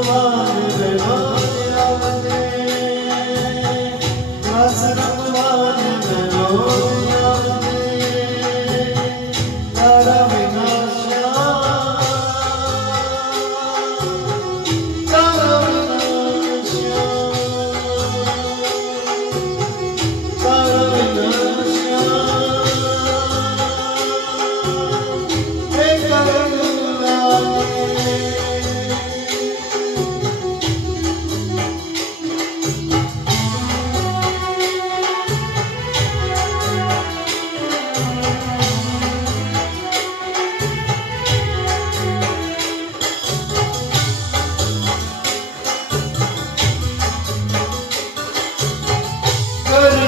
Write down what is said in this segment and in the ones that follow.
Allah.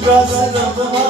Rasa Rama